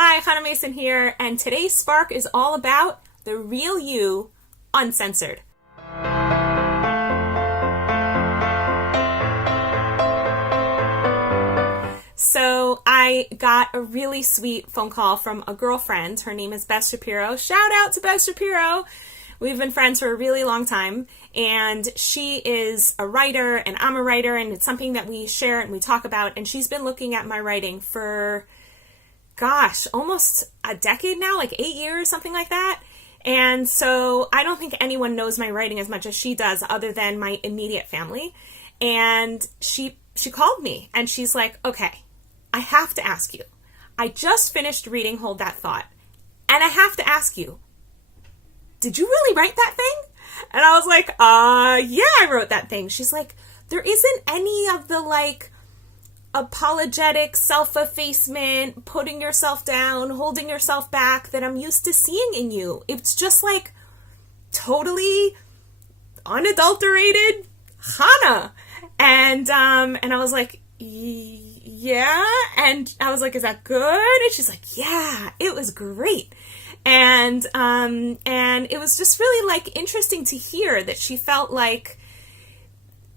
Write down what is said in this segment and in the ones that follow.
Hi, Hannah Mason here, and today's Spark is all about the real you, uncensored. So I got a really sweet phone call from a girlfriend. Her name is Beth Shapiro. Shout out to Beth Shapiro. We've been friends for a really long time, and she is a writer, and I'm a writer, and it's something that we share and we talk about, and she's been looking at my writing for almost a decade now, like 8 years, something like that. And so I don't think anyone knows my writing as much as she does other than my immediate family. And she called me and she's like, okay, I have to ask you. I just finished reading Hold That Thought. And I have to ask you, did you really write that thing? And I was like, yeah, I wrote that thing. She's like, there isn't any of the apologetic self-effacement, putting yourself down, holding yourself back that I'm used to seeing in you. It's just totally unadulterated Hannah. And I was like, yeah. And I was like, is that good? And she's like, yeah, it was great. And it was just really interesting to hear that she felt like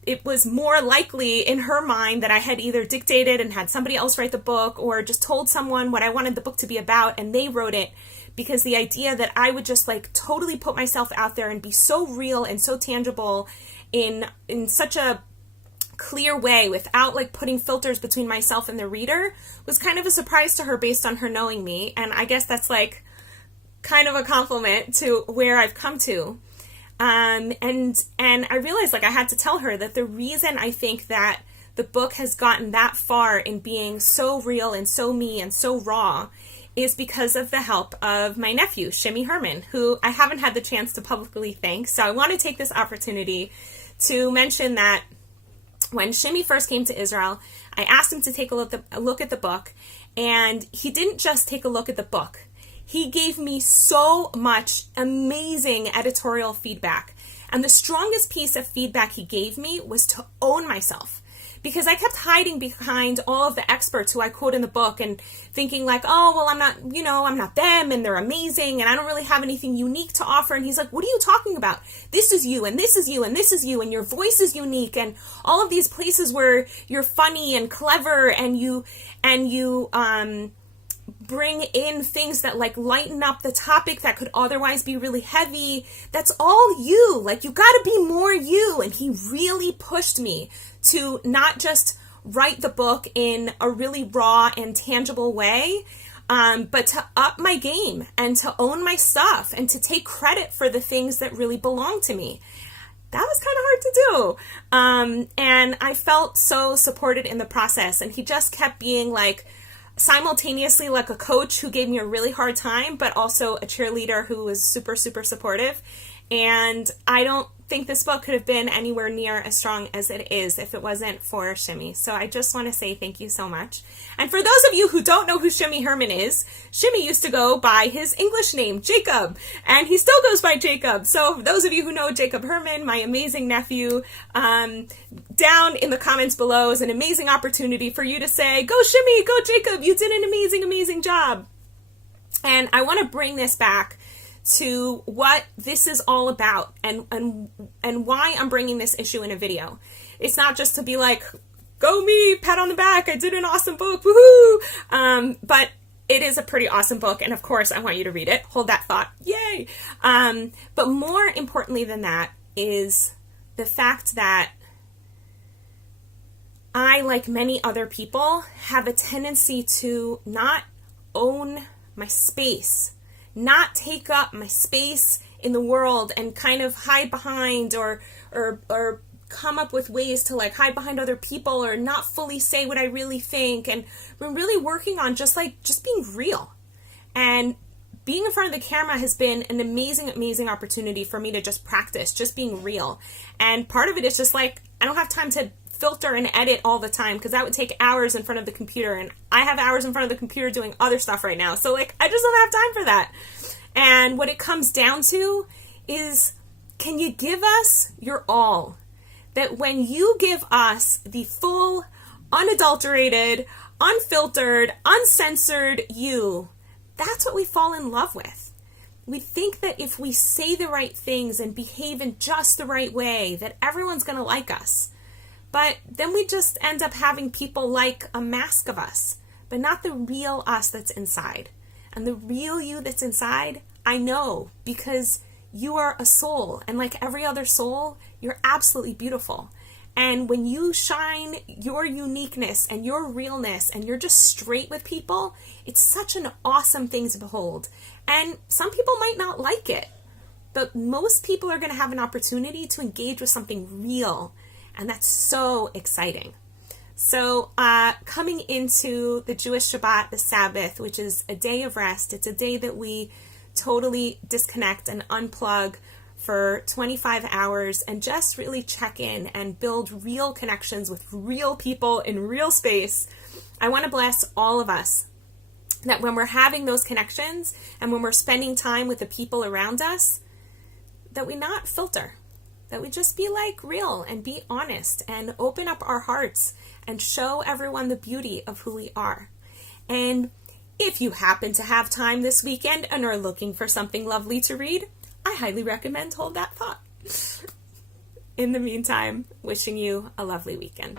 it was more likely in her mind that I had either dictated and had somebody else write the book or just told someone what I wanted the book to be about and they wrote it, because the idea that I would just totally put myself out there and be so real and so tangible in such a clear way without putting filters between myself and the reader was kind of a surprise to her based on her knowing me. And I guess that's kind of a compliment to where I've come to. And I realized I had to tell her that the reason I think that the book has gotten that far in being so real and so me and so raw is because of the help of my nephew, Shimmy Herman, who I haven't had the chance to publicly thank. So I want to take this opportunity to mention that when Shimmy first came to Israel, I asked him to take a look at the book, and he didn't just take a look at the book. He gave me so much amazing editorial feedback. And the strongest piece of feedback he gave me was to own myself. Because I kept hiding behind all of the experts who I quote in the book and thinking oh, well, I'm not them and they're amazing and I don't really have anything unique to offer. And he's like, what are you talking about? This is you and this is you and this is you and your voice is unique and all of these places where you're funny and clever and you bring in things that lighten up the topic that could otherwise be really heavy. That's all you. You gotta be more you. And he really pushed me to not just write the book in a really raw and tangible way, but to up my game and to own my stuff and to take credit for the things that really belong to me. That was kind of hard to do. And I felt so supported in the process. And he just kept being simultaneously a coach who gave me a really hard time, but also a cheerleader who was super, super supportive. And I don't think this book could have been anywhere near as strong as it is if it wasn't for Shimmy. So I just want to say thank you so much. And for those of you who don't know who Shimmy Herman is, Shimmy used to go by his English name, Jacob, and he still goes by Jacob. So those of you who know Jacob Herman, my amazing nephew, down in the comments below is an amazing opportunity for you to say, go Shimmy, go Jacob, you did an amazing, amazing job. And I want to bring this back to what this is all about and why I'm bringing this issue in a video. It's not just to be go me, pat on the back, I did an awesome book, woohoo! But it is a pretty awesome book, and of course I want you to read it. Hold That Thought, yay! But more importantly than that is the fact that I, like many other people, have a tendency to not own my space, not take up my space in the world and kind of hide behind or come up with ways to hide behind other people or not fully say what I really think. And we're really working on just being real. And being in front of the camera has been an amazing, amazing opportunity for me to just practice, just being real. And part of it is just I don't have time to filter and edit all the time because that would take hours in front of the computer, and I have hours in front of the computer doing other stuff right now, so I just don't have time for that. And what it comes down to is, can you give us your all? That when you give us the full, unadulterated, unfiltered, uncensored you, that's what we fall in love with. We think that if we say the right things and behave in just the right way, that everyone's going to like us. But then we just end up having people like a mask of us, but not the real us that's inside. And the real you that's inside, I know, because you are a soul. And like every other soul, you're absolutely beautiful. And when you shine your uniqueness and your realness and you're just straight with people, it's such an awesome thing to behold. And some people might not like it, but most people are going to have an opportunity to engage with something real. And that's so exciting. So coming into the Jewish Shabbat, the Sabbath, which is a day of rest, it's a day that we totally disconnect and unplug for 25 hours and just really check in and build real connections with real people in real space. I want to bless all of us that when we're having those connections and when we're spending time with the people around us, that we not filter, that we just be like real and be honest and open up our hearts and show everyone the beauty of who we are. And if you happen to have time this weekend and are looking for something lovely to read, I highly recommend Hold That Thought. In the meantime, wishing you a lovely weekend.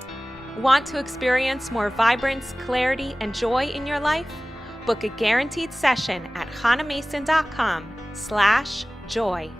Want to experience more vibrance, clarity, and joy in your life? Book a guaranteed session at hanamason.com/joy.